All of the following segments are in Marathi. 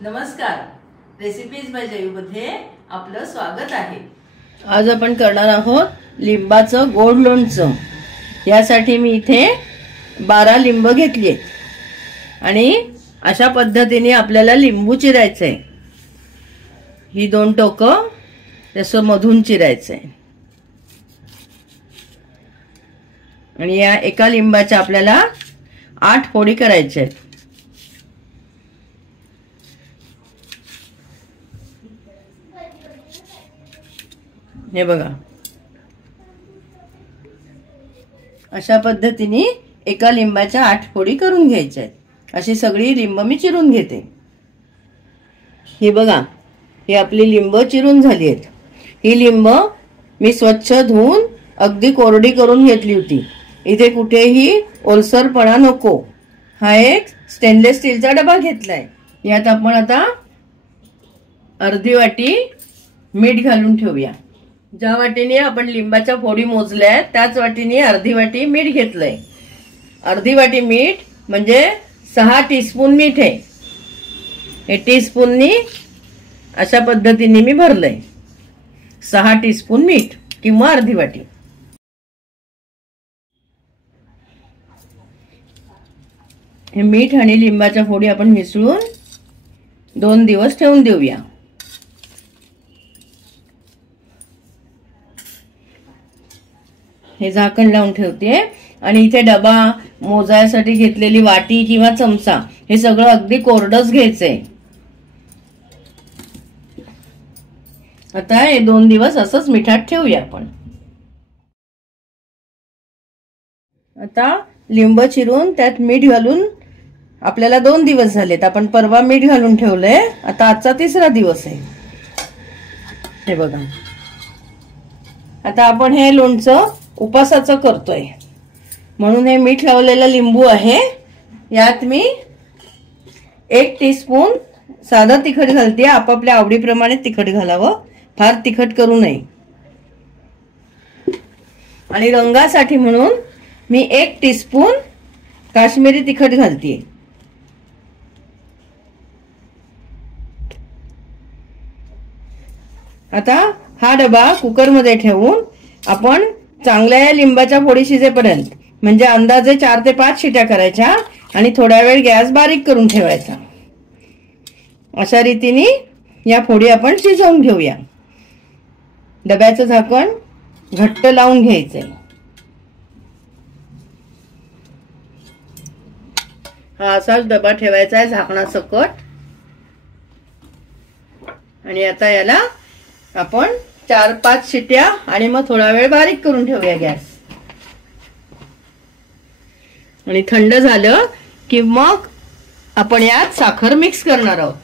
नमस्कार, रेसिपीज बाय जयूमध्ये आपलं स्वागत आहे। आज आपण करणार आहोत लिंबाचं गोड लोणचं। यासाठी मी इथे 12 लिंब घेतले आणि अशा पद्धतीने आपल्याला लिंबू चिरायचे। ही 2 टोकं त्याचं मधून चिरायचे आणि या एका लिंबाच्या आपल्याला 8 फोडी करायच्या आहेत। हे बघा, अशा पद्धतीने एका लिंबाच्या 8 फोडी करून घ्यायच्या आहेत। अशी सगळी लिंब मी चिरून घेते। हे बघा, ही आपली लिंब चिरून झाली आहेत। ही लिंब मी स्वच्छ धुवून अगदी कोरडी करून घेतली होती। इथे कुठेही ओलसरपणा नको। हा एक स्टेनलेस स्टीलचा डबा घेतलाय। यात आपण आता अर्धी वाटी मीठ घालून ठेवूया। ज्या वाटीने आपण लिंबाच्या फोडी मोजल्या त्याच वाटीने अर्धी वाटी मीठ घेतलंय। अर्धी वाटी मीठ म्हणजे 6 टीस्पून मीठ आहे। हे टीस्पूननी अशा पद्धतीने मी भरलंय। 6 टीस्पून मीठ किंवा अर्धी वाटी। हे मीठ आणि लिंबाच्या फोडी आपण मिसळून 2 दिवस ठेवून देऊया। हे झाकण लावून ठेवते आणि इथे डबा मोजायसाठी घेतलेली वाटी किंवा चमचा हे सगळं अगदी कोरडच घ्यायचंय। आता हे 2 दिवस असंच मिठात ठेवूया आपण। आता लिंब चिरून त्यात मीठ घालून आपल्याला 2 दिवस झालेत। आपण परवा मीठ घालून ठेवलंय। आता आजचा 3रा दिवस आहे। हे बघा, आता आपण हे लोणचं उपासाचं करतोय म्हणून हे मीठ लावलेलं लिंबू आहे। यात मी 1 टीस्पून साधं तिखट घालते। आपापल्या आवडीप्रमाणे तिखट घालावं, फार तिखट करू नये। आणि रंगासाठी म्हणून मी 1 टीस्पून काश्मीरी तिखट घालते। आता हा डबा कुकर मध्ये ठेवून आपण चांगल्या या लिंबाच्या फोडी शिजेपर्यंत म्हणजे अंदाजे 4 ते 5 शिट्या करायच्या आणि थोडा वेळ गॅस बारीक करून ठेवायचा। अशा रीतीने या फोडी आपण शिजवून घेऊया। डब्याचं झाकण घट्ट लावून घ्यायचंय। हा असाच डबा ठेवायचा आहे झाकणासकट। आणि आता याला आपण 4-5 शिट्या आणि मग थोडा वेळ बारीक करून ठेवूया गॅस। आणि थंड झालं की मग आपण यात साखर मिक्स करणार आहोत।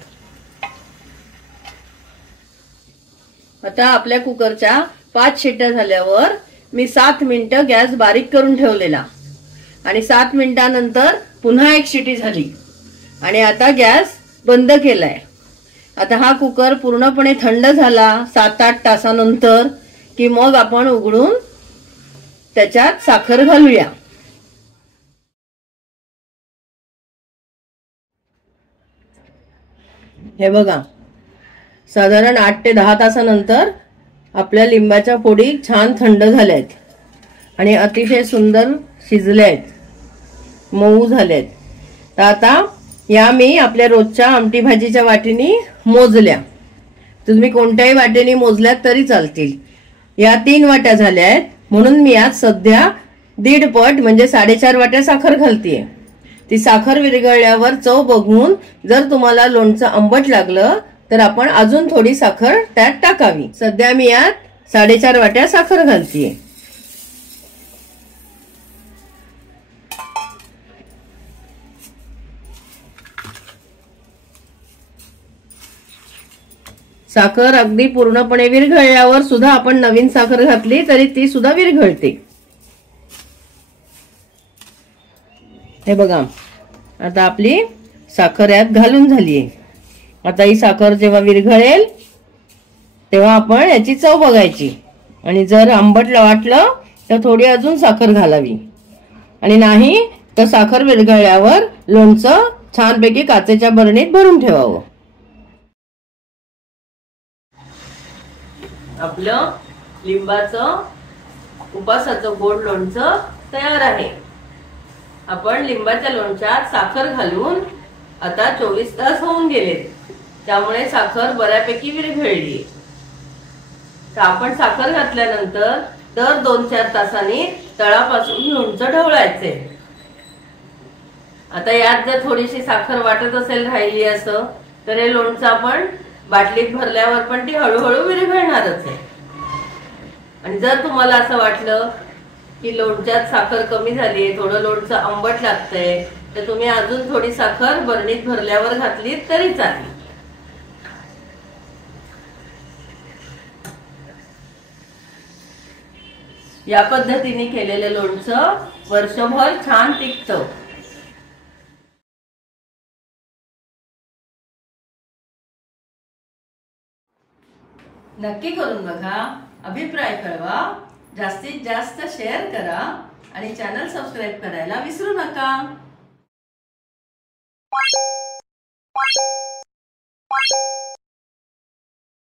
आता आपल्या कुकरच्या 5 शिट्या झाल्यावर मी 7 मिनिटं गॅस बारीक करून ठेवलेला आणि 7 मिनिटांनंतर पुन्हा 1 शिटी झाली आणि आता गॅस बंद केलाय। आता हा कुकर पूर्णपणे थंड झाला 7-8 तासानंतर की मग आपण उघडून त्याच्यात साखर घालूया। हे बघा, साधारण 8 ते 10 तासानंतर आपल्या लिंबाच्या फोडी छान थंड झाल्यात आणि अतिशय सुंदर शिजल्यात, मऊ झाल्यात। तर आता या मी आपल्या रोजच्या आमटी भाजीच्या वाटीने मोजल्या। तुम्ही कोणत्याही वाटीने मोजल्यात तरी चालतील। या 3 वाट्या झाल्या आहेत म्हणून मी आज सध्या 1.5 पट म्हणजे 4.5 वाट्या साखर घालतीये। ती साखर विरघळल्यावर चव बघून जर तुम्हाला लोणचं आंबट लागलं तर आपण अजून थोडी साखर त्यात टाकावी। सध्या मी यात 4.5 वाट्या साखर घालतीये। साखर अगदी पूर्णपणे विरघळल्यावर सुद्धा आपण नवीन साखर घातली तरी ती सुद्धा विरघळते। हे बघा, आता आपली साखर यात घालून झालीये। आता ही साखर जेव्हा विरघळेल तेव्हा आपण याची चव बघायची आणि जर आंबट वाटलं तर थोडी अजून साखर घालावी आणि नाही तर साखर विरघळल्यावर लोणचं छानपैकी काचेच्या बरणीत भरून ठेवावं। आपलं लिंबाचं उपासाचं गोड लोणचं तयार आहे। आपण लिंबाच्या लोणच्यात साखर घालून आता 24 तास होऊन गेलेत, त्यामुळे साखर बऱ्यापैकी विरघळली। तर आपण साखर घातल्यानंतर दर 2-4 तासांनी तळापासून लोणचं ढवळायचे। आता यात जर थोडीशी साखर वाटत असेल राहिली असं, तर हे लोणचं आपण बाटलीत भरल्यावर पण ती हळूहळू विरघळणारच आहे। आणि जर तुम्हाला असं वाटलं की लोणच्यात साखर कमी झालीये, थोडं लोणचं आंबट लागतंय, तर तुम्ही अजून थोडी साखर बरणीत भरल्यावर घातली तरी चालेल। या पद्धतीने केलेलं लोणचं वर्षभर छान टिकतं। नक्की करून बघा, अभिप्राय कळवा, जास्तीत जास्त शेअर करा आणि चॅनल सबस्क्राईब करायला विसरू नका।